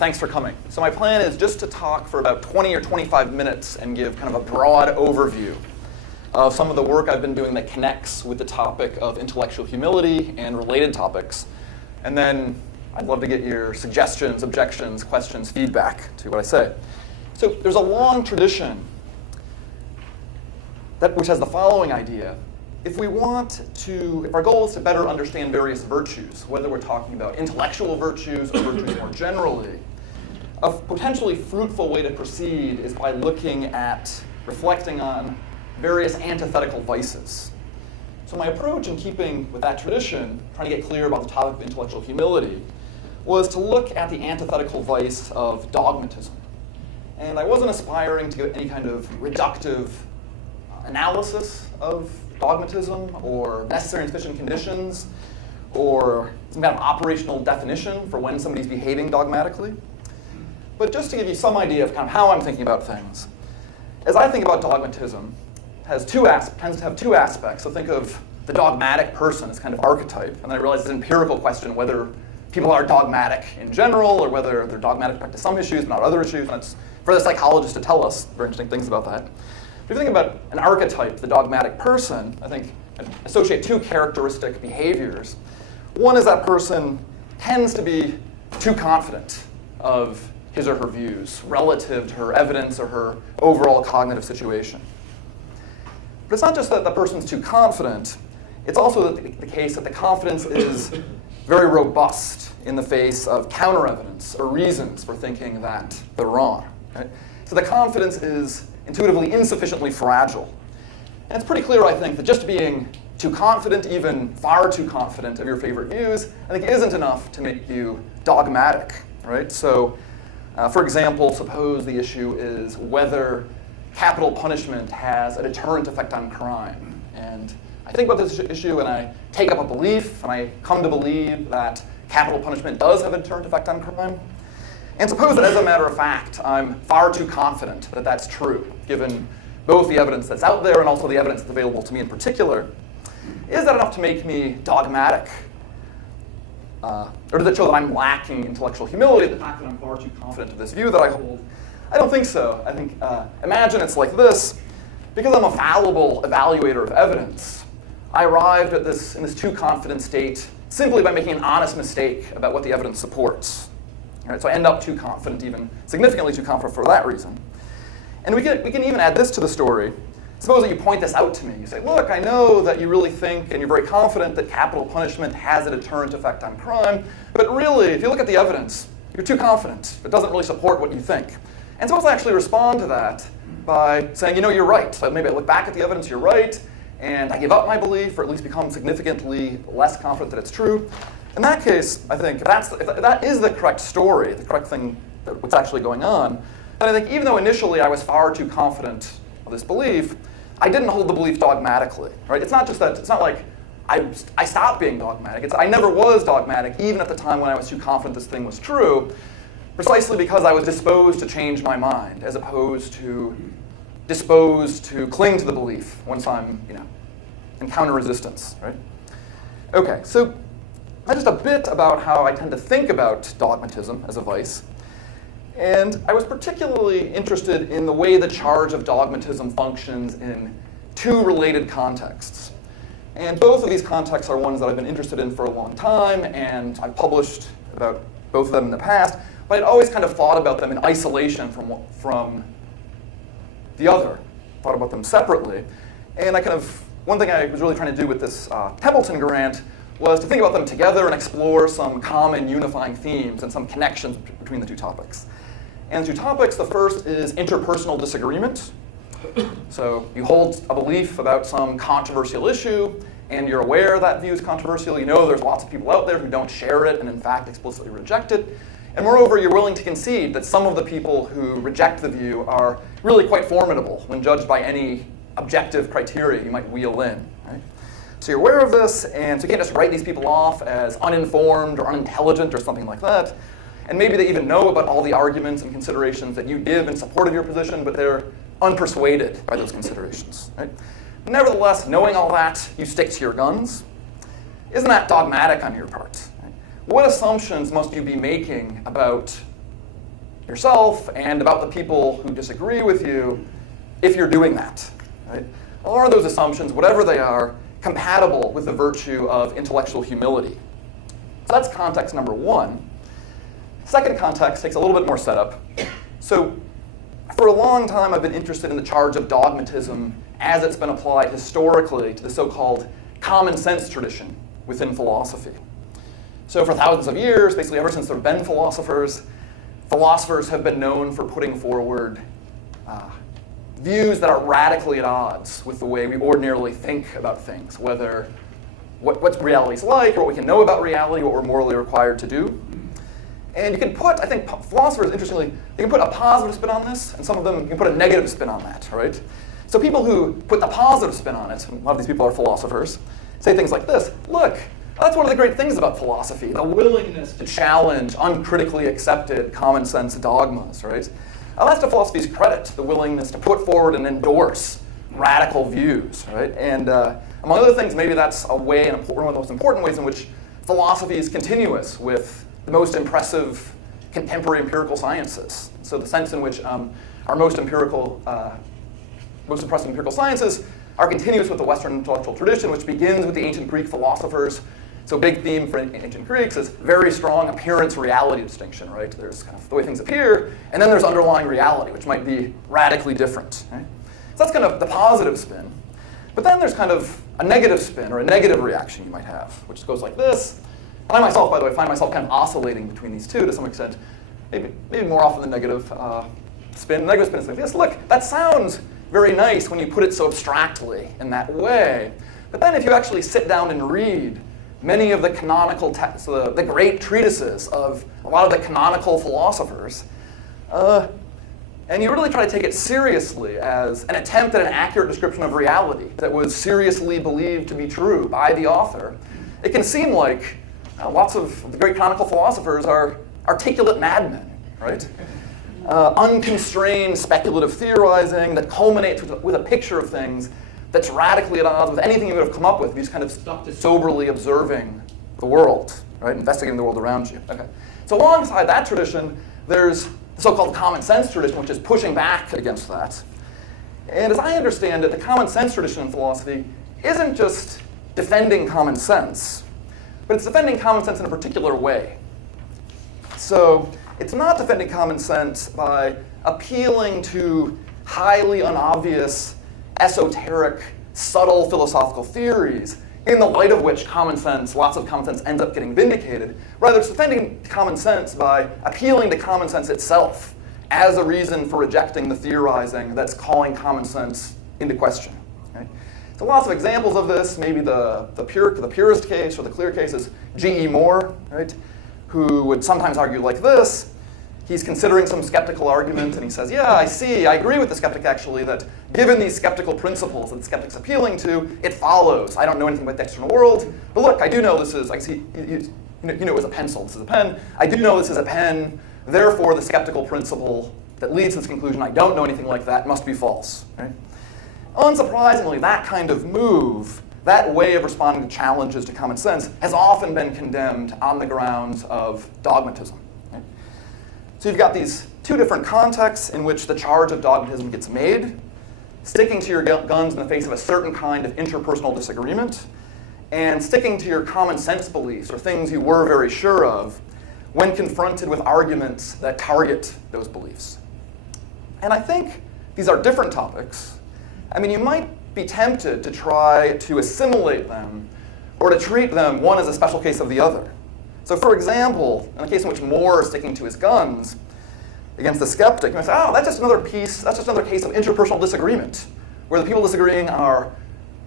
Thanks for coming. So my plan is just to talk for about 20 or 25 minutes and give kind of a broad overview of some of the work I've been doing that connects with the topic of intellectual humility and related topics. And then I'd love to get your suggestions, objections, questions, feedback to what I say. So there's a long tradition which has the following idea. If our goal is to better understand various virtues, whether we're talking about intellectual virtues or virtues more generally, a potentially fruitful way to proceed is by reflecting on various antithetical vices. So my approach in keeping with that tradition, trying to get clear about the topic of intellectual humility, was to look at the antithetical vice of dogmatism. And I wasn't aspiring to give any kind of reductive analysis of dogmatism or necessary and sufficient conditions or some kind of operational definition for when somebody's behaving dogmatically. But just to give you some idea of kind of how I'm thinking about things. As I think about dogmatism, tends to have two aspects. So think of the dogmatic person as kind of archetype. And then I realize it's an empirical question whether people are dogmatic in general or whether they're dogmatic with respect to some issues but not other issues. And it's for the psychologist to tell us very interesting things about that. If you think about an archetype, the dogmatic person, I think I associate two characteristic behaviors. One is that person tends to be too confident of his or her views relative to her evidence or her overall cognitive situation. But it's not just that the person's too confident, it's also the case that the confidence is very robust in the face of counter-evidence or reasons for thinking that they're wrong. Right? So the confidence is intuitively insufficiently fragile. And it's pretty clear, I think, that just being too confident, even far too confident of your favorite views, I think isn't enough to make you dogmatic. Right? So, for example, suppose the issue is whether capital punishment has a deterrent effect on crime. And I think about this issue and I take up a belief and I come to believe that capital punishment does have a deterrent effect on crime. And suppose that as a matter of fact, I'm far too confident that that's true, given both the evidence that's out there and also the evidence that's available to me in particular. Is that enough to make me dogmatic? Or does it show that I'm lacking intellectual humility, the fact that I'm far too confident of this view that I hold? I don't think so. I think, imagine it's like this. Because I'm a fallible evaluator of evidence, I arrived in this too confident state simply by making an honest mistake about what the evidence supports. Right, so I end up too confident, even significantly too confident for that reason. And we can even add this to the story. Suppose that you point this out to me. You say, look, I know that you really think and you're very confident that capital punishment has a deterrent effect on crime, but really, if you look at the evidence, you're too confident. It doesn't really support what you think. And suppose I actually respond to that by saying, you're right. So maybe I look back at the evidence, you're right, and I give up my belief, or at least become significantly less confident that it's true. In that case, I think if that is the correct story, the correct thing, what's actually going on, then I think even though initially I was far too confident of this belief, I didn't hold the belief dogmatically. Right? It's not just that. It's not like I stopped being dogmatic. I never was dogmatic, even at the time when I was too confident this thing was true, precisely because I was disposed to change my mind, as opposed to disposed to cling to the belief once I'm, encounter resistance. Right? Okay, so that's just a bit about how I tend to think about dogmatism as a vice. And I was particularly interested in the way the charge of dogmatism functions in two related contexts. And both of these contexts are ones that I've been interested in for a long time, and I've published about both of them in the past, but I'd always kind of thought about them in isolation from the other, thought about them separately. And one thing I was really trying to do with this Templeton grant was to think about them together and explore some common unifying themes and some connections between the two topics. And the two topics, the first is interpersonal disagreement. So you hold a belief about some controversial issue, and you're aware that view is controversial. You know there's lots of people out there who don't share it and in fact explicitly reject it. And moreover, you're willing to concede that some of the people who reject the view are really quite formidable when judged by any objective criteria you might wheel in. Right? So you're aware of this, and so you can't just write these people off as uninformed or unintelligent or something like that. And maybe they even know about all the arguments and considerations that you give in support of your position, but they're unpersuaded by those considerations. Right? Nevertheless, knowing all that, you stick to your guns. Isn't that dogmatic on your part? Right? What assumptions must you be making about yourself and about the people who disagree with you if you're doing that, right? Are those assumptions, whatever they are, compatible with the virtue of intellectual humility? So that's context number one. Second context takes a little bit more setup. So for a long time, I've been interested in the charge of dogmatism as it's been applied historically to the so-called common sense tradition within philosophy. So for thousands of years, basically ever since there have been philosophers have been known for putting forward views that are radically at odds with the way we ordinarily think about things, whether what reality's like, or what we can know about reality, what we're morally required to do. And you can put, I think philosophers, interestingly, you can put a positive spin on this, and some of them you can put a negative spin on that, right? So people who put the positive spin on it, and a lot of these people are philosophers, say things like this: look, that's one of the great things about philosophy, the willingness to challenge uncritically accepted common sense dogmas, right? That's to philosophy's credit, the willingness to put forward and endorse radical views, right? And among other things, maybe that's a way, and one of the most important ways in which philosophy is continuous with the most impressive contemporary empirical sciences. So the sense in which our most impressive empirical sciences are continuous with the Western intellectual tradition, which begins with the ancient Greek philosophers. So big theme for ancient Greeks is very strong appearance-reality distinction, right? There's kind of the way things appear, and then there's underlying reality, which might be radically different, right? So that's kind of the positive spin. But then there's kind of a negative spin, or a negative reaction you might have, which goes like this. And I myself, by the way, find myself kind of oscillating between these two to some extent, maybe more often than negative spin. Negative spin is like this: look, that sounds very nice when you put it so abstractly in that way. But then if you actually sit down and read many of the canonical texts, the great treatises of a lot of the canonical philosophers, and you really try to take it seriously as an attempt at an accurate description of reality that was seriously believed to be true by the author, it can seem like lots of the great canonical philosophers are articulate madmen, right? Unconstrained speculative theorizing that culminates with a picture of things that's radically at odds with anything you would have come up with if you just kind of stuck to soberly observing the world, right? Investigating the world around you. Okay. So alongside that tradition, there's the so-called common sense tradition, which is pushing back against that. And as I understand it, the common sense tradition in philosophy isn't just defending common sense, but it's defending common sense in a particular way. So it's not defending common sense by appealing to highly unobvious, esoteric, subtle philosophical theories in the light of which lots of common sense ends up getting vindicated. Rather, it's defending common sense by appealing to common sense itself as a reason for rejecting the theorizing that's calling common sense into question. Okay? So lots of examples of this. Maybe the purest case or the clear case is G.E. Moore, right, who would sometimes argue like this. He's considering some skeptical argument, and he says, yeah, I agree with the skeptic, actually, that given these skeptical principles that the skeptic's appealing to, it follows. I don't know anything about the external world, but look, I do know this is, you know it was a pencil, this is a pen. I do know this is a pen, therefore the skeptical principle that leads to this conclusion, I don't know anything like that, must be false. Right? Unsurprisingly, that kind of move, that way of responding to challenges to common sense, has often been condemned on the grounds of dogmatism. So you've got these two different contexts in which the charge of dogmatism gets made: sticking to your guns in the face of a certain kind of interpersonal disagreement, and sticking to your common sense beliefs or things you were very sure of when confronted with arguments that target those beliefs. And I think these are different topics. I mean, you might be tempted to try to assimilate them or to treat them one as a special case of the other. So for example, in the case in which Moore is sticking to his guns against the skeptic, you might say, oh, that's just another case of interpersonal disagreement, where the people disagreeing are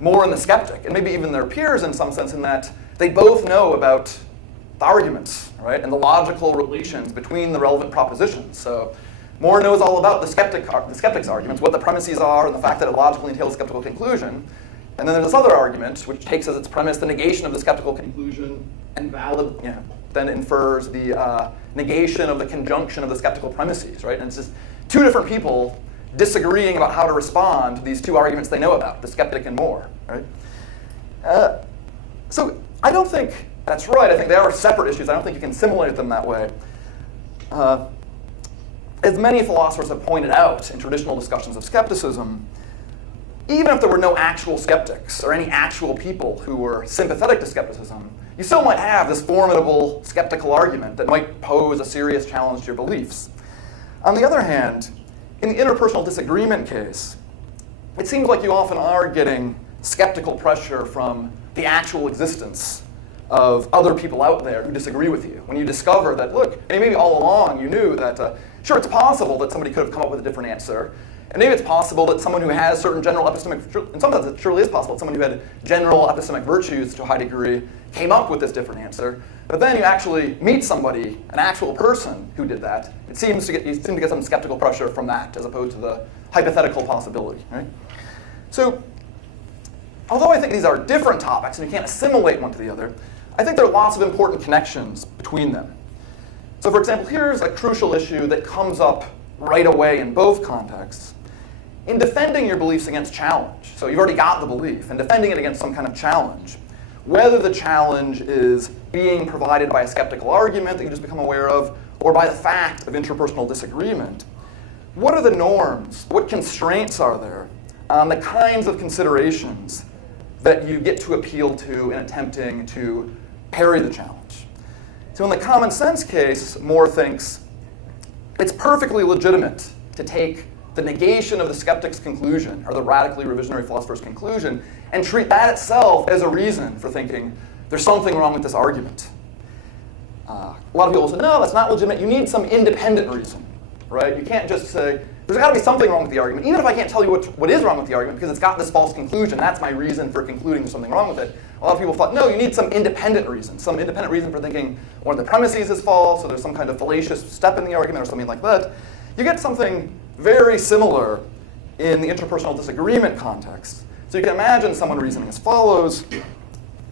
Moore and the skeptic, and maybe even their peers in some sense, in that they both know about the arguments, right, and the logical relations between the relevant propositions. So Moore knows all about the skeptic's arguments, what the premises are, and the fact that it logically entails a skeptical conclusion. And then there's this other argument, which takes as its premise the negation of the skeptical conclusion and then infers the negation of the conjunction of the skeptical premises, right? And it's just two different people disagreeing about how to respond to these two arguments they know about, the skeptic and Moore, right? So I don't think that's right. I think they are separate issues. I don't think you can assimilate them that way. as many philosophers have pointed out in traditional discussions of skepticism, even if there were no actual skeptics or any actual people who were sympathetic to skepticism, you still might have this formidable skeptical argument that might pose a serious challenge to your beliefs. On the other hand, in the interpersonal disagreement case, it seems like you often are getting skeptical pressure from the actual existence of other people out there who disagree with you. When you discover that, look, and maybe all along you knew that, sure, it's possible that somebody could have come up with a different answer, and maybe it's possible that someone who has certain general epistemic, in some sense it surely is possible that someone who had general epistemic virtues to a high degree came up with this different answer, but then you actually meet somebody, an actual person who did that. You seem to get some skeptical pressure from that as opposed to the hypothetical possibility, right? So, although I think these are different topics and you can't assimilate one to the other, I think there are lots of important connections between them. So for example, here's a crucial issue that comes up right away in both contexts. In defending your beliefs against challenge, so you've already got the belief, and defending it against some kind of challenge, whether the challenge is being provided by a skeptical argument that you just become aware of, or by the fact of interpersonal disagreement, what are the norms, what constraints are there on the kinds of considerations that you get to appeal to in attempting to parry the challenge? So in the common sense case, Moore thinks it's perfectly legitimate to take the negation of the skeptic's conclusion, or the radically revisionary philosopher's conclusion, and treat that itself as a reason for thinking there's something wrong with this argument. A lot of people say, no, that's not legitimate. You need some independent reason, right? You can't just say, there's got to be something wrong with the argument. Even if I can't tell you what is wrong with the argument because it's got this false conclusion, that's my reason for concluding there's something wrong with it. A lot of people thought, no, you need some independent reason for thinking one of the premises is false, or there's some kind of fallacious step in the argument, or something like that. You get something very similar in the interpersonal disagreement context. So you can imagine someone reasoning as follows.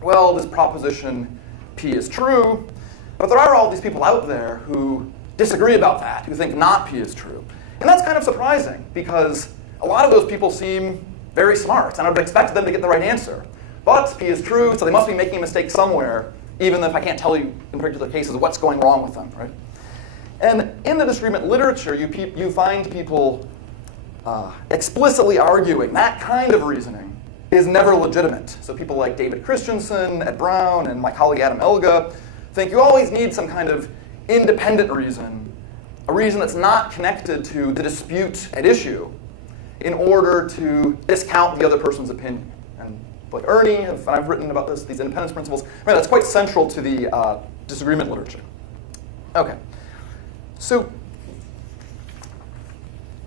Well, this proposition P is true, but there are all these people out there who disagree about that, who think not P is true. And that's kind of surprising, because a lot of those people seem very smart, and I would expect them to get the right answer. But P is true, so they must be making a mistake somewhere, even if I can't tell you in particular cases what's going wrong with them, right? And in the disagreement literature, you find people explicitly arguing that kind of reasoning is never legitimate. So people like David Christensen at Brown and my colleague Adam Elga think you always need some kind of independent reason, a reason that's not connected to the dispute at issue, in order to discount the other person's opinion. And like Ernie, and I've written about this, these independence principles. I mean, that's quite central to the disagreement literature. Okay, so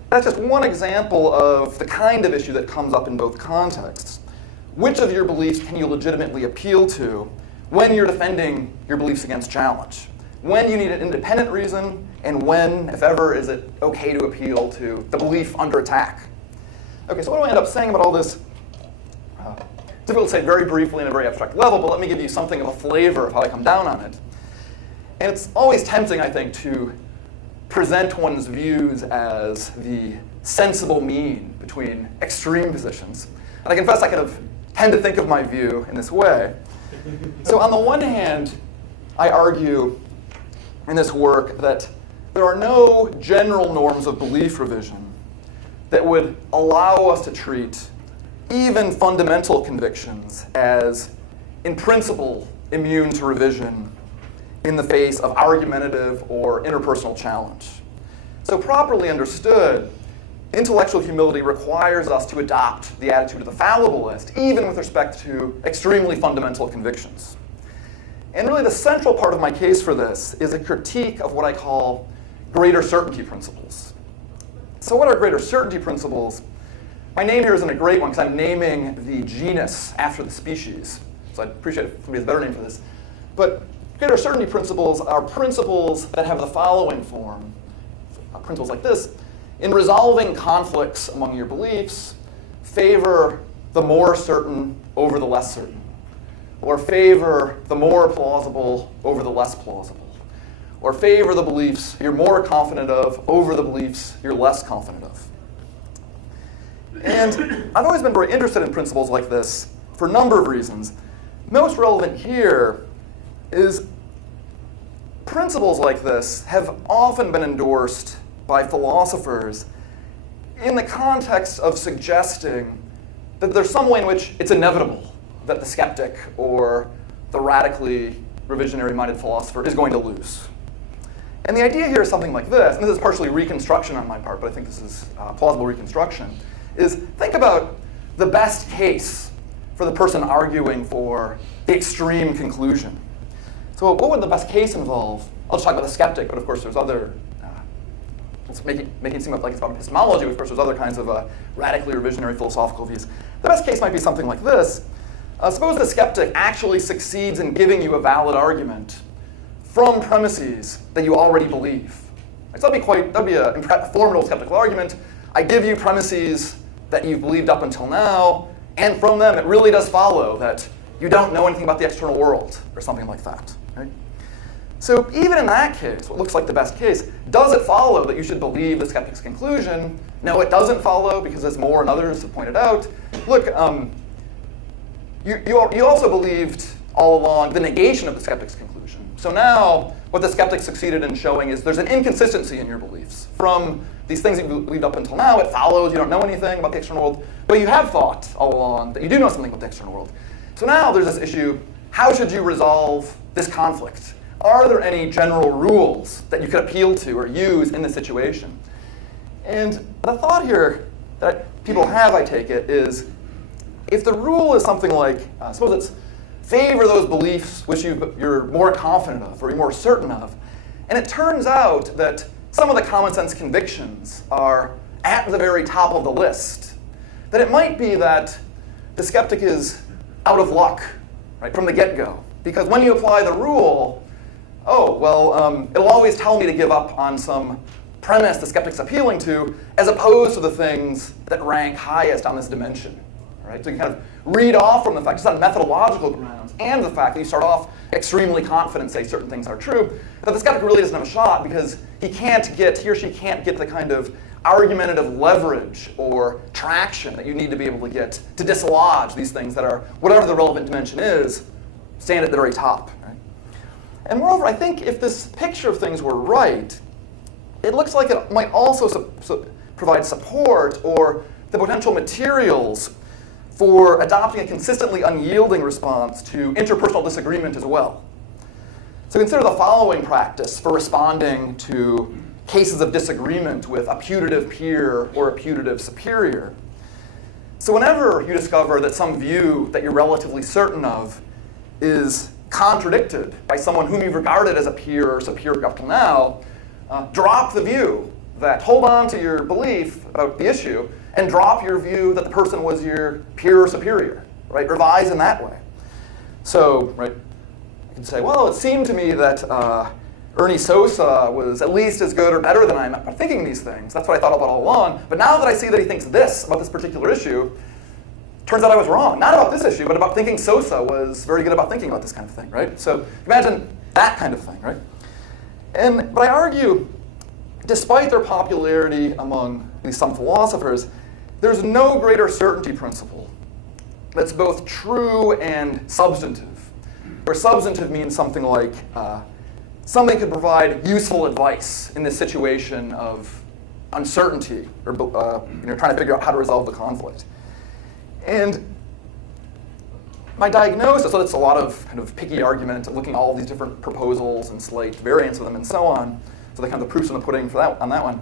that's just one example of the kind of issue that comes up in both contexts. Which of your beliefs can you legitimately appeal to when you're defending your beliefs against challenge? When you need an independent reason, and when, if ever, is it okay to appeal to the belief under attack? Okay, so what do I end up saying about all this? Difficult to say very briefly in a very abstract level, but let me give you something of a flavor of how I come down on it. And it's always tempting, I think, to present one's views as the sensible mean between extreme positions. And I confess I kind of tend to think of my view in this way. So on the one hand, I argue in this work that there are no general norms of belief revision that would allow us to treat even fundamental convictions as, in principle, immune to revision in the face of argumentative or interpersonal challenge. So properly understood, intellectual humility requires us to adopt the attitude of the fallibilist, even with respect to extremely fundamental convictions. And really the central part of my case for this is a critique of what I call greater certainty principles. So what are greater certainty principles? My name here isn't a great one because I'm naming the genus after the species. So I'd appreciate if somebody has a better name for this. But greater certainty principles are principles that have the following form. Principles like this. In resolving conflicts among your beliefs, favor the more certain over the less certain. Or favor the more plausible over the less plausible. Or favor the beliefs you're more confident of over the beliefs you're less confident of. And I've always been very interested in principles like this for a number of reasons. Most relevant here is principles like this have often been endorsed by philosophers in the context of suggesting that there's some way in which it's inevitable that the skeptic or the radically revisionary-minded philosopher is going to lose. And the idea here is something like this, and this is partially reconstruction on my part, but I think this is plausible reconstruction, is think about the best case for the person arguing for the extreme conclusion. So what would the best case involve? I'll just talk about the skeptic, but of course there's other, let's make it seem like it's about epistemology, but of course there's other kinds of radically revisionary philosophical views. The best case might be something like this. Suppose the skeptic actually succeeds in giving you a valid argument from premises that you already believe. So that'd be a formidable skeptical argument. I give you premises that you've believed up until now, and from them it really does follow that you don't know anything about the external world, or something like that. Right? So even in that case, what looks like the best case, does it follow that you should believe the skeptic's conclusion? No, it doesn't follow, because as Moore and others have pointed out, look, you also believed all along the negation of the skeptic's conclusion. So now, what the skeptic succeeded in showing is there's an inconsistency in your beliefs. From these things that you believed up until now, it follows you don't know anything about the external world, but you have thought all along that you do know something about the external world. So now there's this issue, how should you resolve this conflict? Are there any general rules that you could appeal to or use in this situation? And the thought here that people have, I take it, is if the rule is something like, suppose it's favor those beliefs which you're more confident of or you're more certain of, and it turns out that some of the common sense convictions are at the very top of the list, then it might be that the skeptic is out of luck, right, from the get-go. Because when you apply the rule, it'll always tell me to give up on some premise the skeptic's appealing to, as opposed to the things that rank highest on this dimension. Right? So you can kind of read off from the fact, just on methodological grounds, and the fact that you start off extremely confident, say certain things are true, that the skeptic really doesn't have a shot because he or she can't get the kind of argumentative leverage or traction that you need to be able to get to dislodge these things that are, whatever the relevant dimension is, stand at the very top. Right? And moreover, I think if this picture of things were right, it looks like it might also provide support or the potential materials for adopting a consistently unyielding response to interpersonal disagreement as well. So consider the following practice for responding to cases of disagreement with a putative peer or a putative superior. So whenever you discover that some view that you're relatively certain of is contradicted by someone whom you've regarded as a peer or superior up till now, drop the view that, hold on to your belief about the issue, and drop your view that the person was your peer or superior, right? Revise in that way. So, right, you can say, well, it seemed to me that Ernie Sosa was at least as good or better than I am at thinking these things. That's what I thought about all along. But now that I see that he thinks this about this particular issue, turns out I was wrong. Not about this issue, but about thinking Sosa was very good about thinking about this kind of thing, right? So imagine that kind of thing, right? But I argue, despite their popularity among at least some philosophers, there's no greater certainty principle that's both true and substantive, where substantive means something like something could provide useful advice in this situation of uncertainty or trying to figure out how to resolve the conflict. And my diagnosis, so that's a lot of kind of picky argument, looking at all these different proposals and slight variants of them and so on, so the kind of the proofs in the pudding for on that one.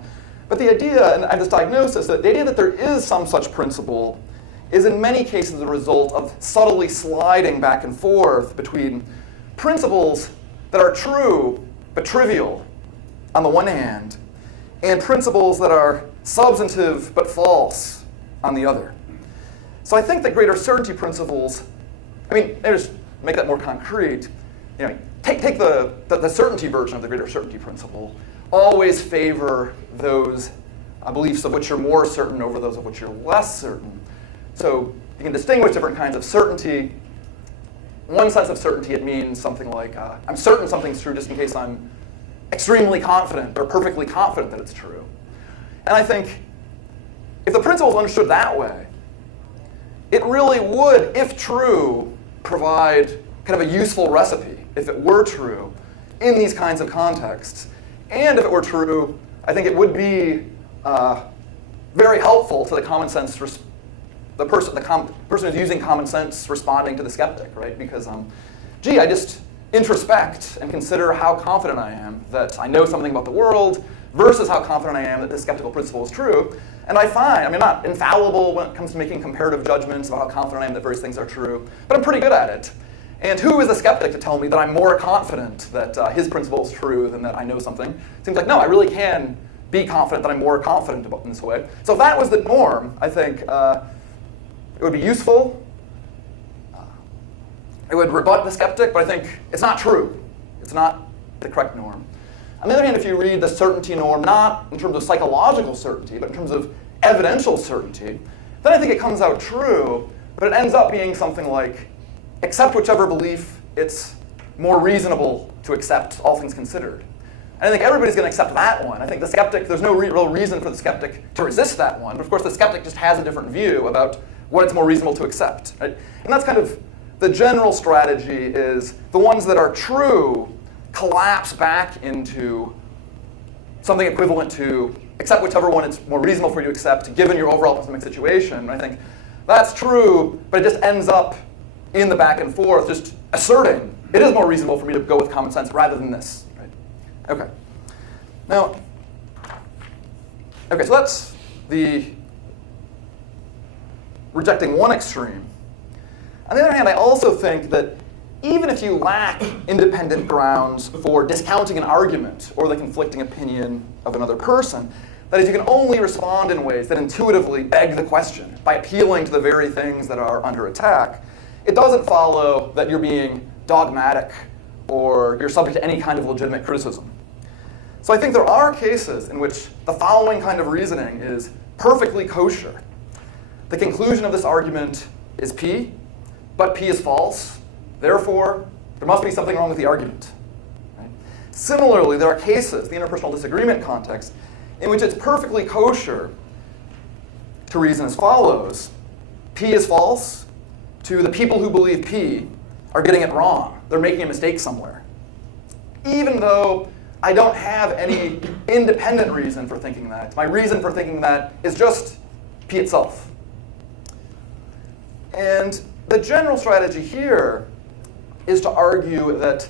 But the idea, and I have this diagnosis, that the idea that there is some such principle is in many cases a result of subtly sliding back and forth between principles that are true but trivial on the one hand, and principles that are substantive but false on the other. So I think that greater certainty principles, let me just make that more concrete. Take the certainty version of the greater certainty principle. Always favor those beliefs of which you're more certain over those of which you're less certain. So you can distinguish different kinds of certainty. One sense of certainty, it means something like, I'm certain something's true just in case I'm extremely confident or perfectly confident that it's true. And I think if the principle is understood that way, it really would, if true, provide kind of a useful recipe, if it were true, in these kinds of contexts. And if it were true, I think it would be very helpful to the common sense, the person who's using common sense responding to the skeptic, right? Because, gee, I just introspect and consider how confident I am that I know something about the world versus how confident I am that this skeptical principle is true. And I find, I'm not infallible when it comes to making comparative judgments about how confident I am that various things are true, but I'm pretty good at it. And who is a skeptic to tell me that I'm more confident that his principle is true than that I know something? It seems like, no, I really can be confident that I'm more confident in this way. So if that was the norm, I think it would be useful. It would rebut the skeptic, but I think it's not true. It's not the correct norm. On the other hand, if you read the certainty norm, not in terms of psychological certainty, but in terms of evidential certainty, then I think it comes out true, but it ends up being something like, accept whichever belief it's more reasonable to accept, all things considered. And I think everybody's going to accept that one. I think the skeptic, there's no real reason for the skeptic to resist that one, but of course the skeptic just has a different view about what it's more reasonable to accept. Right? And that's kind of the general strategy is the ones that are true collapse back into something equivalent to accept whichever one it's more reasonable for you to accept given your overall epistemologic situation. And I think that's true, but it just ends up in the back and forth just asserting it is more reasonable for me to go with common sense rather than this. Right? Okay. Now, okay, so that's the rejecting one extreme. On the other hand, I also think that even if you lack independent grounds for discounting an argument or the conflicting opinion of another person, that is, you can only respond in ways that intuitively beg the question by appealing to the very things that are under attack, it doesn't follow that you're being dogmatic or you're subject to any kind of legitimate criticism. So I think there are cases in which the following kind of reasoning is perfectly kosher. The conclusion of this argument is P, but P is false. Therefore, there must be something wrong with the argument. Right? Similarly, there are cases, the interpersonal disagreement context, in which it's perfectly kosher to reason as follows. P is false. To the people who believe P are getting it wrong. They're making a mistake somewhere. Even though I don't have any independent reason for thinking that. My reason for thinking that is just P itself. And the general strategy here is to argue that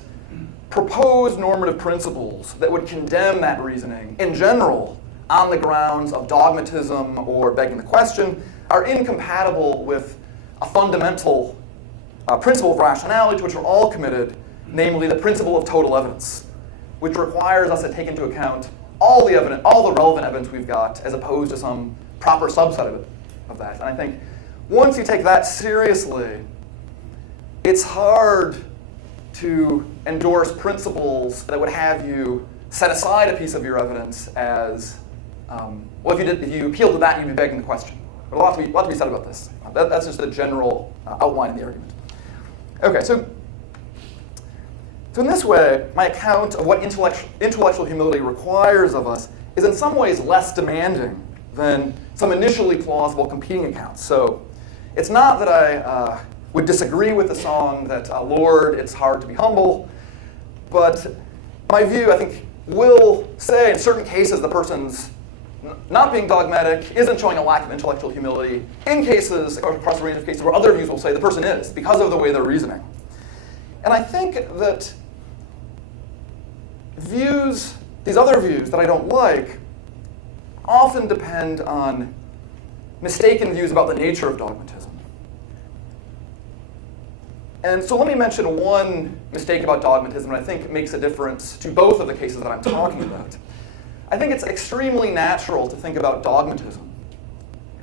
proposed normative principles that would condemn that reasoning in general on the grounds of dogmatism or begging the question are incompatible with a fundamental principle of rationality to which we're all committed, namely the principle of total evidence, which requires us to take into account all the relevant evidence we've got as opposed to some proper subset of that. And I think once you take that seriously, it's hard to endorse principles that would have you set aside a piece of your evidence as, well, if you appeal to that, you'd be begging the question. But a lot to be said about this. That's just the general outline of the argument. Okay, so in this way, my account of what intellectual humility requires of us is in some ways less demanding than some initially plausible competing accounts. So it's not that I would disagree with the song that, Lord, it's hard to be humble, but my view, I think, will say in certain cases the person's not being dogmatic isn't showing a lack of intellectual humility. In cases, across a range of cases where other views will say the person is because of the way they're reasoning. And I think that these other views that I don't like, often depend on mistaken views about the nature of dogmatism. And so let me mention one mistake about dogmatism that I think makes a difference to both of the cases that I'm talking about. I think it's extremely natural to think about dogmatism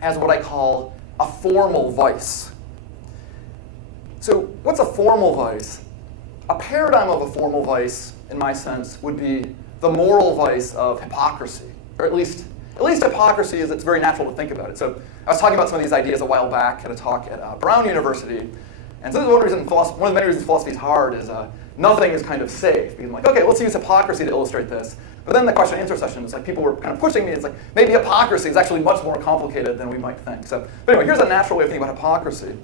as what I call a formal vice. So what's a formal vice? A paradigm of a formal vice, in my sense, would be the moral vice of hypocrisy, or at least hypocrisy is it's very natural to think about it. So I was talking about some of these ideas a while back at a talk at Brown University, and so this is one of the many reasons philosophy is hard is nothing is kind of safe. Being like, okay, let's use hypocrisy to illustrate this. But then the question and answer session is like people were kind of pushing me. It's like maybe hypocrisy is actually much more complicated than we might think. So, but anyway, here's a natural way of thinking about hypocrisy.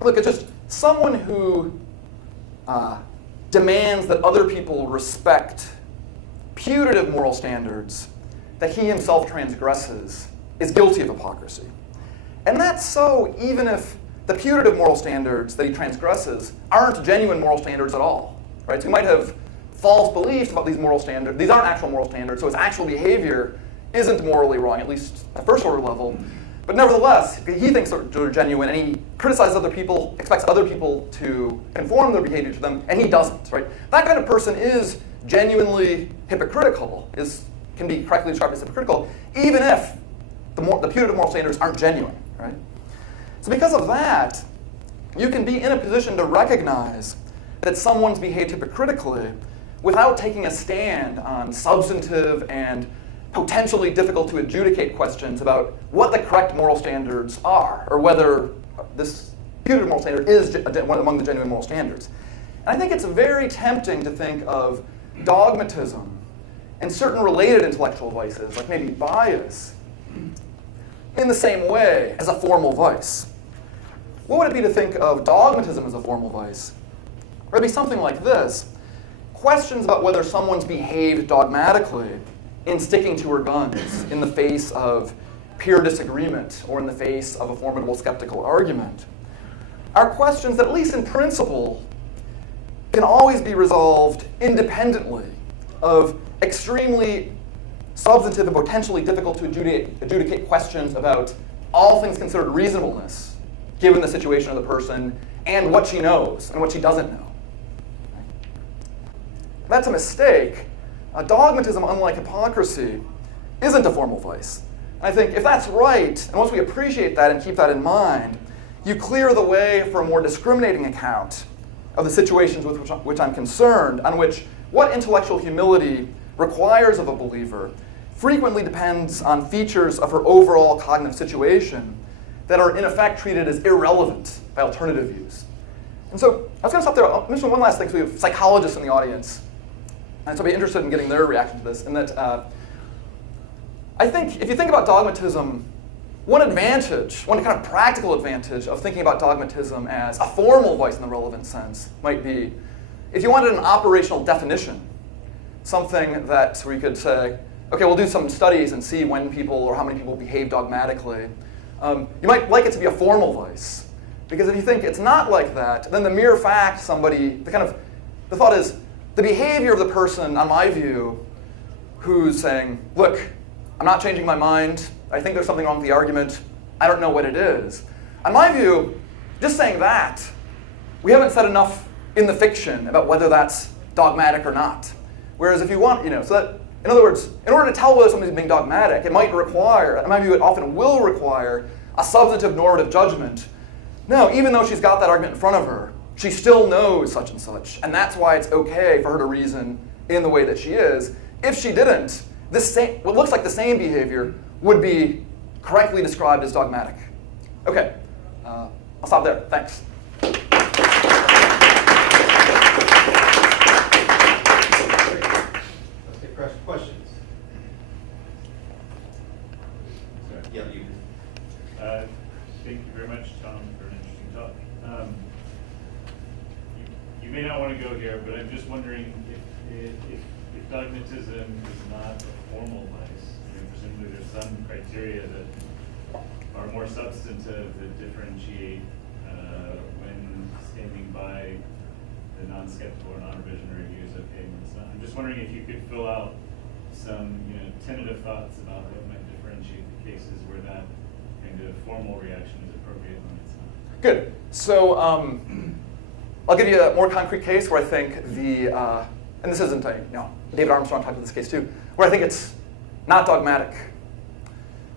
Look, it's just someone who demands that other people respect putative moral standards that he himself transgresses is guilty of hypocrisy. And that's so even if the putative moral standards that he transgresses aren't genuine moral standards at all, right? So he might have false beliefs about these moral standards. These aren't actual moral standards, so his actual behavior isn't morally wrong, at least at first order level. But nevertheless, he thinks they're genuine, and he criticizes other people, expects other people to conform their behavior to them, and he doesn't, right? That kind of person is genuinely hypocritical, can be correctly described as hypocritical, even if the putative moral standards aren't genuine, right? So because of that, you can be in a position to recognize that someone's behaved hypocritically without taking a stand on substantive and potentially difficult to adjudicate questions about what the correct moral standards are, or whether this putative moral standard is one among the genuine moral standards. And I think it's very tempting to think of dogmatism and certain related intellectual vices, like maybe bias, in the same way as a formal vice. What would it be to think of dogmatism as a formal vice? Or it'd be something like this. Questions about whether someone's behaved dogmatically in sticking to her guns in the face of pure disagreement or in the face of a formidable skeptical argument are questions that, at least in principle, can always be resolved independently of extremely substantive and potentially difficult to adjudicate questions about all things considered reasonableness, given the situation of the person and what she knows and what she doesn't know. That's a mistake. Dogmatism, unlike hypocrisy, isn't a formal vice. And I think if that's right, and once we appreciate that and keep that in mind, you clear the way for a more discriminating account of the situations with which I'm concerned, on which what intellectual humility requires of a believer frequently depends on features of her overall cognitive situation that are in effect treated as irrelevant by alternative views. And so I was going to stop there. I'll mention one last thing, because we have psychologists in the audience. And so I'd be interested in getting their reaction to this. And that I think if you think about dogmatism, one advantage, one kind of practical advantage of thinking about dogmatism as a formal vice in the relevant sense might be if you wanted an operational definition, something that where you could say, okay, we'll do some studies and see when people or how many people behave dogmatically. You might like it to be a formal vice. Because if you think it's not like that, then the mere fact the thought is, the behavior of the person, on my view, who's saying, look, I'm not changing my mind, I think there's something wrong with the argument, I don't know what it is. On my view, just saying that, we haven't said enough in the fiction about whether that's dogmatic or not. Whereas if you want, so that, in other words, in order to tell whether something's being dogmatic, it might require, in my view, it often will require a substantive normative judgment. No, even though she's got that argument in front of her, she still knows such and such, and that's why it's okay for her to reason in the way that she is. If she didn't, what looks like the same behavior would be correctly described as dogmatic. Okay, I'll stop there. Thanks. Let's take questions. Sorry. Yeah, you. Thank you very much, Tom, for an interesting talk. You may not want to go here, but I'm just wondering if dogmatism is not a formal vice. Presumably there's some criteria that are more substantive that differentiate when standing by the non-skeptical or non-revisionary views of Hagel's. I'm just wondering if you could fill out some tentative thoughts about what might differentiate the cases where that kind of formal reaction is appropriate when it's not. Good. So I'll give you a more concrete case where I think and this isn't David Armstrong talked about this case too, where I think it's not dogmatic.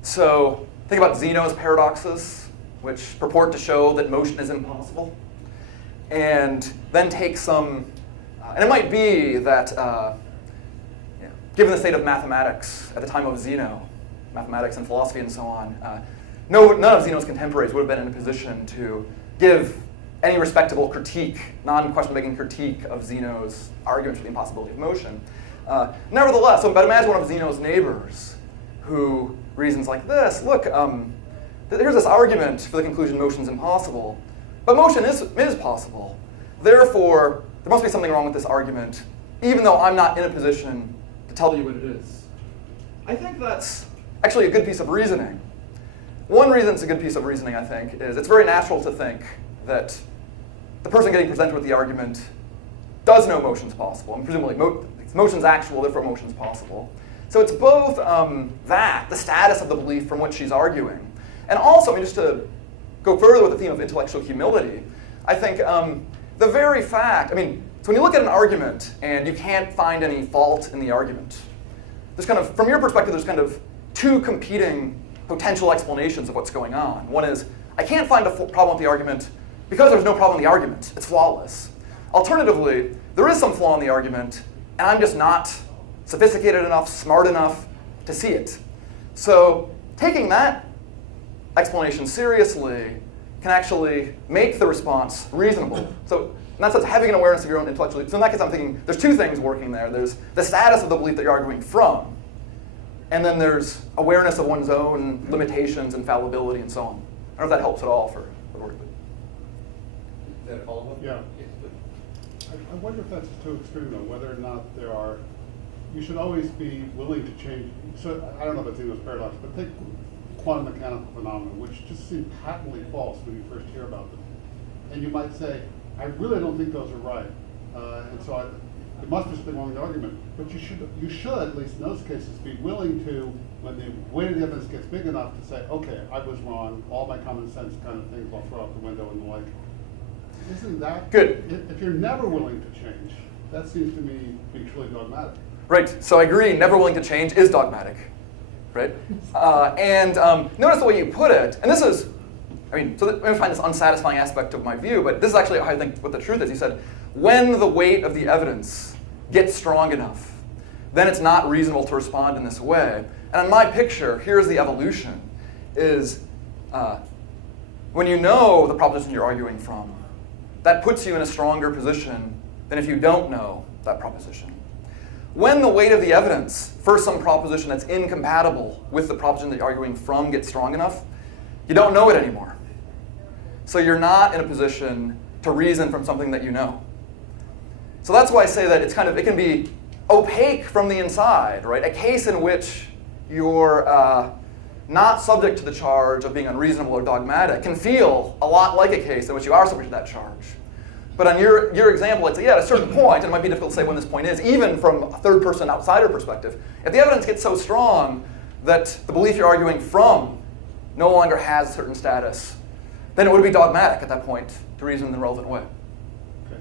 So think about Zeno's paradoxes, which purport to show that motion is impossible. And then take some, and it might be that given the state of mathematics at the time of Zeno, mathematics and philosophy and so on, none of Zeno's contemporaries would have been in a position to give any respectable critique, non-question-making critique of Zeno's arguments for the impossibility of motion. Nevertheless, but imagine one of Zeno's neighbors who reasons like this, look, here's this argument for the conclusion motion's impossible, but motion is possible. Therefore, there must be something wrong with this argument, even though I'm not in a position to to tell you what it is. I think that's actually a good piece of reasoning. One reason it's a good piece of reasoning, I think, is it's very natural to think that the person getting presented with the argument does know motion's possible, and presumably motion's actual, therefore motion's possible. So it's both the status of the belief from which she's arguing, and also, I mean, just to go further with the theme of intellectual humility, I think the very fact, I mean, so when you look at an argument and you can't find any fault in the argument, there's kind of, from your perspective, there's kind of two competing potential explanations of what's going on. One is, I can't find a problem with the argument because there's no problem in the argument. It's flawless. Alternatively, there is some flaw in the argument, and I'm just not sophisticated enough, smart enough to see it. So taking that explanation seriously can actually make the response reasonable. So in that sense, having an awareness of your own intellectual, so in that case I'm thinking there's two things working there. There's the status of the belief that you're arguing from, and then there's awareness of one's own limitations and fallibility and so on. I don't know if that helps at all for the work. Is that a follow-up? Yeah. I wonder if that's too extreme, though, whether or not there are, you should always be willing to change. So I don't know if it's English paradox, but take quantum mechanical phenomena, which just seem patently false when you first hear about them. And you might say, I really don't think those are right. And so it must have been wrong in the argument. But you should, at least in those cases, be willing to, when the weight of the evidence gets big enough, to say, okay, I was wrong, all my common sense kind of things I'll throw out the window and the like. Isn't that good? If you're never willing to change, that seems to me to be truly dogmatic. Right, so I agree, never willing to change is dogmatic, right? Notice the way you put it, and this is, I mean, so let me find this unsatisfying aspect of my view, but this is actually how I think what the truth is. You said, when the weight of the evidence gets strong enough, then it's not reasonable to respond in this way. And in my picture, here's the evolution, is when you know the proposition you're arguing from, that puts you in a stronger position than if you don't know that proposition. When the weight of the evidence for some proposition that's incompatible with the proposition that you're arguing from gets strong enough, you don't know it anymore. So you're not in a position to reason from something that you know. So that's why I say that it's kind of, it can be opaque from the inside, right? A case in which you're not subject to the charge of being unreasonable or dogmatic can feel a lot like a case in which you are subject to that charge. But on your example, I'd say, yeah, at a certain point, and it might be difficult to say when this point is, even from a third-person outsider perspective, if the evidence gets so strong that the belief you're arguing from no longer has a certain status, then it would be dogmatic at that point to reason in the relevant way. Okay.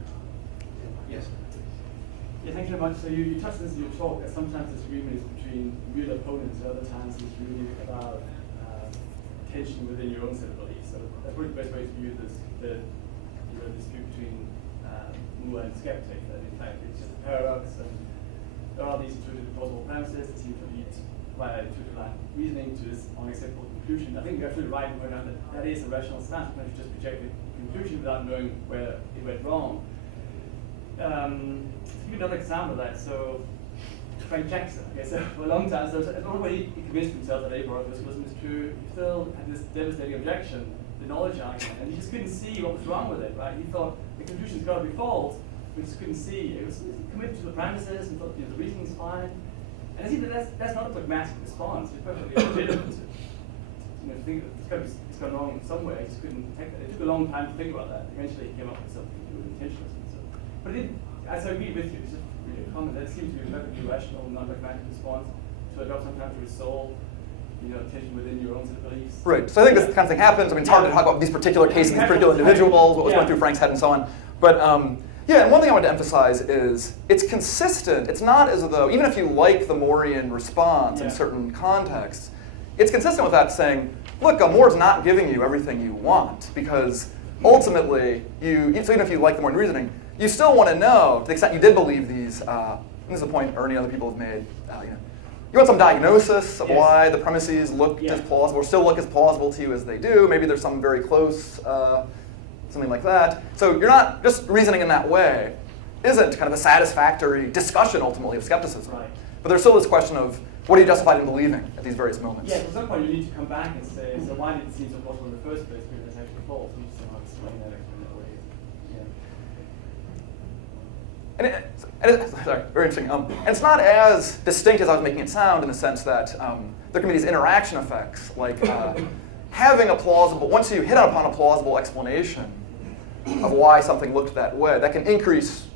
Yes. Yeah, thank you very much. So you touched this in your talk that sometimes disagreement is between real opponents, and other times it's really about tension within your own set of beliefs. So that's probably the best way to view this, the dispute between Moore and skeptic, that in fact it's just a paradox, and there are these two plausible premises that seem to lead via two-line reasoning to this unacceptable conclusion. I think you're absolutely right in pointing out that that is a rational stance, when you just project the conclusion without knowing where it went wrong. To give another example of that, so Frank Jackson, okay, so for a long time, so nobody convinced himself that Abrahamism is true, he still had this devastating objection, the knowledge argument, and he just couldn't see what was wrong with it, right? He thought the conclusion's got to be false, but he just couldn't see. It was committed to the premises and thought the reasoning's fine. And I think that's not a dogmatic response. It's perfectly legitimate to think that it's gone wrong somewhere. He just couldn't detect that. It took a long time to think about that. Eventually, he came up with something to do with intentionalism. So, but as I agree with you, it's just really a comment that seems to be a perfectly rational, non-dogmatic response to adopt sometimes to resolve, tension within your own set of beliefs. Right. So I think this kind of thing happens. I mean, it's hard to talk about these particular cases, these particular individuals, what was going through Frank's head, and so on. But yeah, and one thing I want to emphasize is it's consistent. It's not as though, even if you like the Moorean response in certain contexts, it's consistent with that saying, look, Moore's not giving you everything you want, because ultimately, so even if you like the Moorean reasoning, you still want to know, to the extent you did believe these, and this is a point Ernie and other people have made, you want some diagnosis of why the premises look as plausible, or still look as plausible to you as they do. Maybe there's some very close, something like that. So you're not just reasoning in that way isn't kind of a satisfactory discussion ultimately of skepticism. Right. But there's still this question of what are you justified in believing at these various moments? Yeah, at some point you need to come back and say, so why did it seem so plausible in the first place? Maybe that's actually false. You need to somehow explain that way. Sorry, very interesting. And it's not as distinct as I was making it sound in the sense that there can be these interaction effects, like having a plausible, once you hit upon a plausible explanation of why something looked that way, that can increase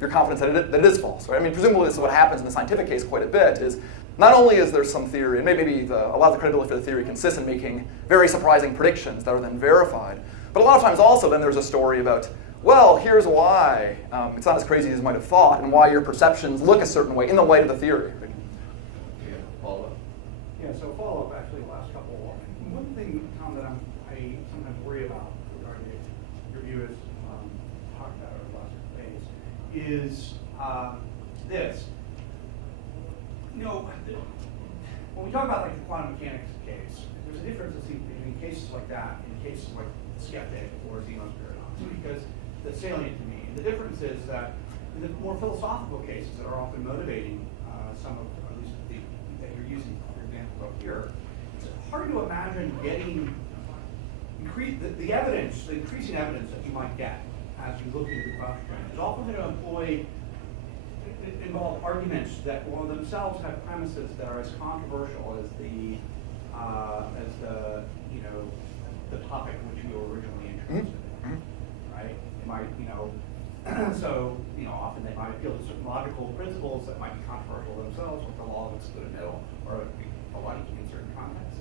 your confidence that it is false, right? I mean, presumably this is what happens in the scientific case quite a bit, is not only is there some theory, and maybe a lot of the credibility for the theory consists in making very surprising predictions that are then verified, but a lot of times also then there's a story about, well, here's why it's not as crazy as you might have thought, and why your perceptions look a certain way in the light of the theory. Right? Yeah, follow-up. Yeah, so follow-up, actually, the last couple. One thing, Tom, that I sometimes worry about regarding your view as talked about over the last couple days is this. You know, when we talk about like the quantum mechanics case, there's a difference between cases like that and cases like the skeptic or Zeno's paradox, because that's salient to me. And the difference is that in the more philosophical cases that are often motivating some of, at least that you're using, for example, up here, it's hard to imagine getting the evidence, the increasing evidence that you might get as you look into the question is often going to involve arguments that will themselves have premises that are as controversial as the topic which you were originally interested in, right? It might, so often they might appeal to certain logical principles that might be controversial themselves, like the law of excluded middle, or alike in certain contexts.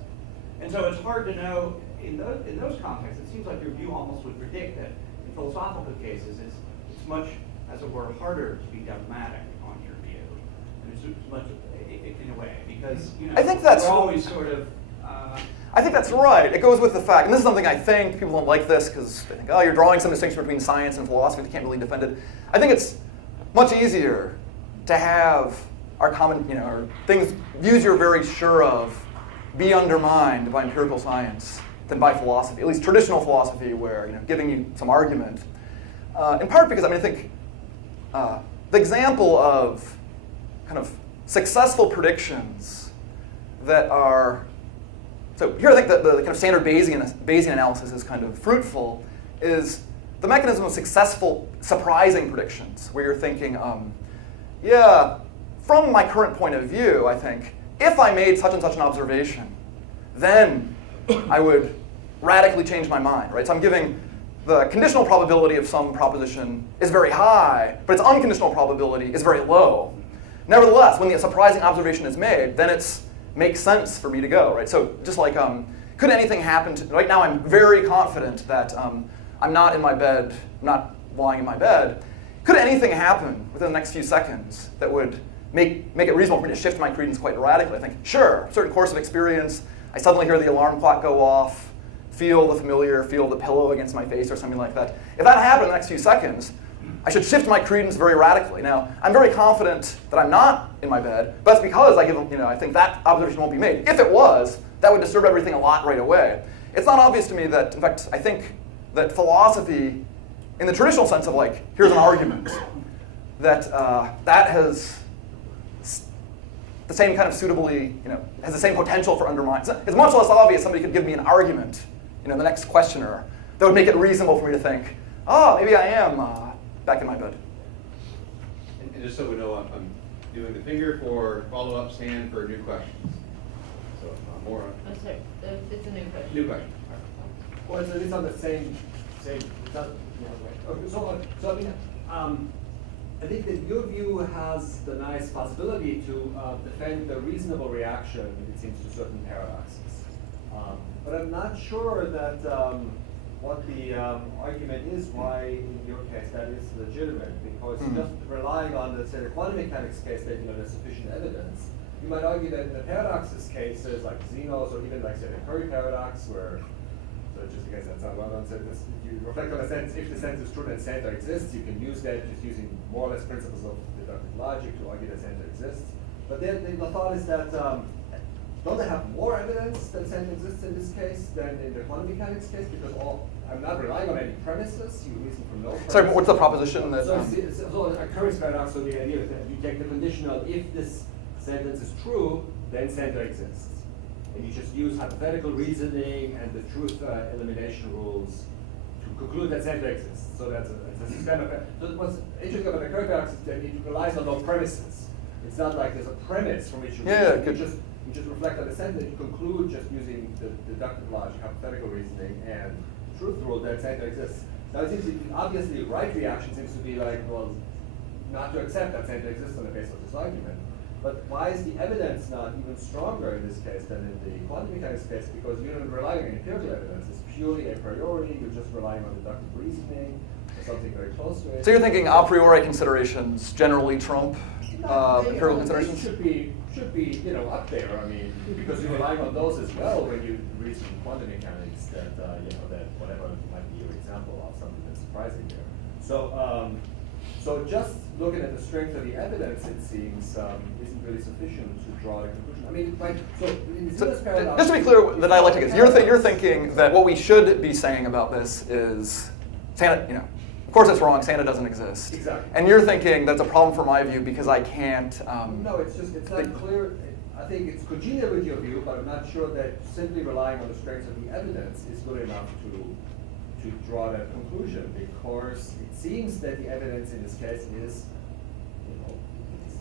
And so it's hard to know in those contexts. It seems like your view almost would predict that in philosophical cases, it's much, as it were, harder to be dogmatic on your view, and it's much in a way because I think that's we're always sort of. I think that's right. It goes with the fact, and this is something I think people don't like this because they think, oh, you're drawing some distinction between science and philosophy that can't really defend it. I think it's much easier to have our common, or views you're very sure of be undermined by empirical science than by philosophy, at least traditional philosophy where, giving you some argument. In part because, I think the example of kind of successful predictions that are, so here I think that the kind of standard Bayesian analysis is kind of fruitful, is the mechanism of successful surprising predictions, where you're thinking, yeah, from my current point of view, I think, if I made such and such an observation, then I would radically change my mind, right? So I'm giving the conditional probability of some proposition is very high, but its unconditional probability is very low. Nevertheless, when the surprising observation is made, then it makes sense for me to go, right? So just like, could anything happen right now I'm very confident that I'm not in my bed, I'm not lying in my bed. Could anything happen within the next few seconds that would make it reasonable for me to shift my credence quite radically? I think, sure, certain course of experience, I suddenly hear the alarm clock go off, feel the familiar, feel the pillow against my face or something like that. If that happened in the next few seconds, I should shift my credence very radically. Now, I'm very confident that I'm not in my bed, but that's because I think that observation won't be made. If it was, that would disturb everything a lot right away. It's not obvious to me that, in fact, I think that philosophy, in the traditional sense of like, here's an argument, that that has the same kind of suitably, has the same potential for undermining. It's much less obvious somebody could give me an argument, the next questioner, that would make it reasonable for me to think, oh, maybe I am back in my bed. And just so we know, I'm doing the finger for follow-up, stand for new questions. So more on. I'm sorry, it's a new question. New question. Well, it's on the same. It doesn't. Okay, so I think that your view has the nice possibility to defend the reasonable reaction, it seems, to certain paradoxes. But I'm not sure that what the argument is why, in your case, that is legitimate. Because just relying on, let's say, the quantum mechanics case that there's sufficient evidence, you might argue that in the paradoxes cases, like Zeno's, or even like, say, the Curry paradox, where, so just in case that's not well done, so you reflect on the sense, if the sense is true that center exists, you can use that just using more or less principles of deductive logic to argue that center exists. But the thought is that, don't they have more evidence that center exists in this case than in the quantum mechanics case? Because I'm not relying on any premises, you reason from no premises. Sorry, what's the proposition that? So a Curry's paradox, so the idea that you take the conditional, if this sentence is true, then center exists. And you just use hypothetical reasoning and the truth elimination rules conclude that Santa exists. So that's a kind of. So what's interesting about the Kerr paradox is that it relies on no premises. It's not like there's a premise from which you you just reflect on the sentence and you conclude just using the deductive logic, hypothetical reasoning, and truth rule that Santa exists. Now it seems obviously the right reaction seems to be like, well, not to accept that Santa exists on the basis of this argument. But why is the evidence not even stronger in this case than in the quantum mechanics case? Because you're not relying on empirical evidence. It's purely a priori. You're just relying on deductive reasoning or something very close to it. So you're thinking a priori considerations generally trump empirical considerations? Should be up there. I mean, because you're relying on those as well when you reason quantum mechanics that that whatever might be your example of something that's surprising there. So just looking at the strength of the evidence, it seems, isn't really sufficient to draw a conclusion. I mean, like, so in the Zeno's paradox, just to be clear, the dialectic is you're thinking that what we should be saying about this is Santa. Of course it's wrong. Santa doesn't exist. Exactly. And you're thinking that's a problem for my view because I can't. No, it's not clear. I think it's congenial with your view, but I'm not sure that simply relying on the strength of the evidence is good enough to draw that conclusion, because it seems that the evidence in this case is,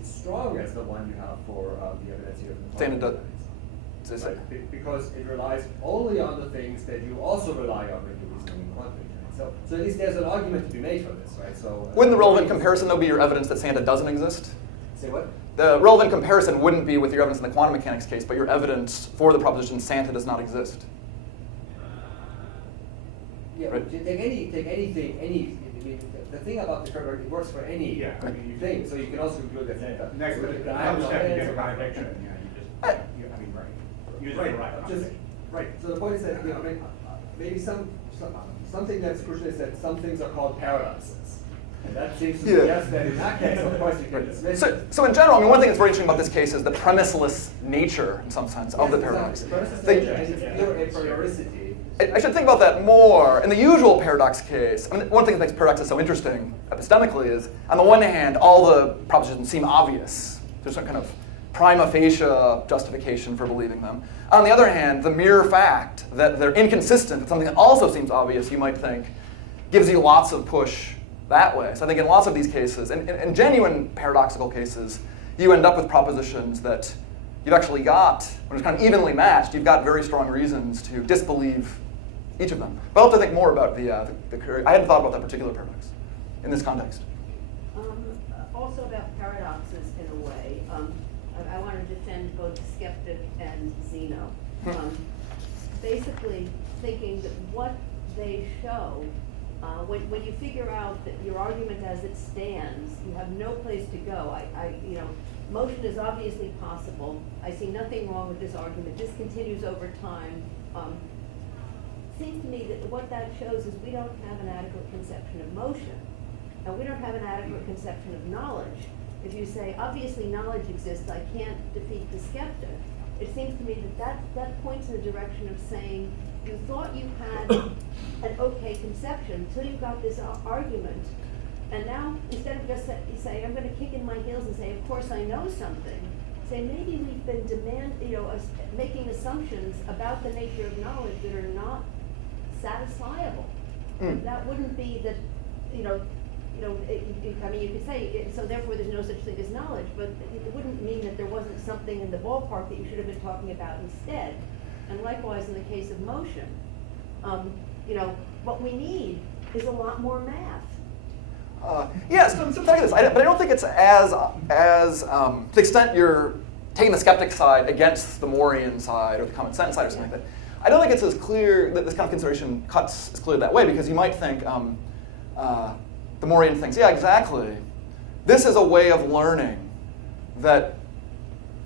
as strong as the one you have for the evidence you have in Santa quantum does. mechanics. Right? Because it relies only on the things that you also rely on when you're reasoning in quantum mechanics. So at least there's an argument to be made for this, right? So Wouldn't the relevant comparison though be your evidence that Santa doesn't exist? Say what? The relevant comparison wouldn't be with your evidence in the quantum mechanics case, but your evidence for the proposition Santa does not exist. Yeah, Right. take anything, I mean, the thing about the curve, it works for any thing. So you can also conclude that Santa. Next, so but that I was having have different no contradiction. hands. Use Right, the right just, contradiction. right. So the point is that maybe something that's crucial is that some things are called paradoxes. And that seems to suggest that in that case, of course, you can dismiss it. So in general, I mean, one thing that's very interesting about this case is the premiseless nature, in some sense, of the paradox. Exactly. And it's pure a prioricity. I should think about that more. In the usual paradox case, I mean, one thing that makes paradoxes so interesting epistemically is, on the one hand, all the propositions seem obvious. There's some kind of prima facie justification for believing them. On the other hand, the mere fact that they're inconsistent with something that also seems obvious, you might think, gives you lots of push that way. So I think in lots of these cases, in genuine paradoxical cases, you end up with propositions that you've actually got, when it's kind of evenly matched, you've got very strong reasons to disbelieve each of them. But I'll have to think more about the I hadn't thought about that particular paradox in this context. Also about paradoxes in a way. I want to defend both skeptic and Zeno. Basically thinking that what they show, when you figure out that your argument as it stands, you have no place to go. Motion is obviously possible. I see nothing wrong with this argument. This continues over time. Seems to me that what that shows is we don't have an adequate conception of motion, and we don't have an adequate conception of knowledge. If you say, obviously knowledge exists, I can't defeat the skeptic, it seems to me that points in the direction of saying, you thought you had an okay conception until you got this argument, and now instead of just saying, I'm going to kick in my heels and say, of course I know something, say maybe we've been making assumptions about the nature of knowledge that are not satisfiable. That wouldn't be that, I mean, you could say, so therefore there's no such thing as knowledge, but it wouldn't mean that there wasn't something in the ballpark that you should have been talking about instead. And likewise in the case of motion, what we need is a lot more math. Yes, so think of this, but I don't think it's as to the extent you're taking the skeptic side against the Morean side or the common sense side or something like that. I don't think it's as clear that this kind of consideration cuts as clear that way, because you might think the Morean thinks, yeah, exactly. This is a way of learning that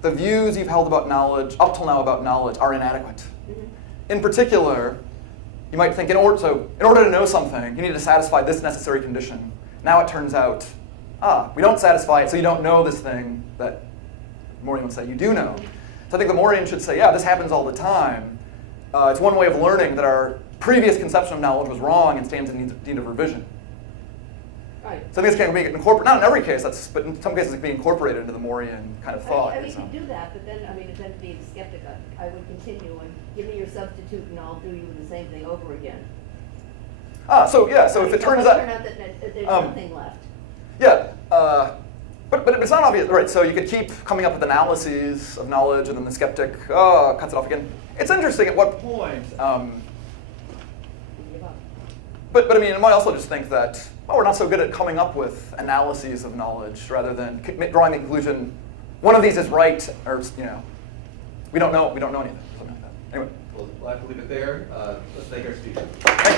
the views you've held about knowledge, up till now about knowledge, are inadequate. In particular, you might think in order to know something, you need to satisfy this necessary condition. Now it turns out, we don't satisfy it, so you don't know this thing that Morean would say you do know. So I think the Morean should say, yeah, this happens all the time. It's one way of learning that our previous conception of knowledge was wrong and stands in need of revision. Right. So I think this can be incorporated, not in every case, but in some cases it can be incorporated into the Morean kind of thought. I mean, you could do that, but then, then to be a skeptic, I would continue and give me your substitute and I'll do you the same thing over again. So if it turns out, that there's um, nothing left. yeah, but it's not obvious, right? So you could keep coming up with analyses of knowledge, and then the skeptic cuts it off again. It's interesting at what point. Give up. But I mean, I might also just think that we're not so good at coming up with analyses of knowledge, rather than drawing the conclusion one of these is right, or we don't know anything, something like that. Anyway, We'll have to leave it there. Let's thank our speaker. thank you.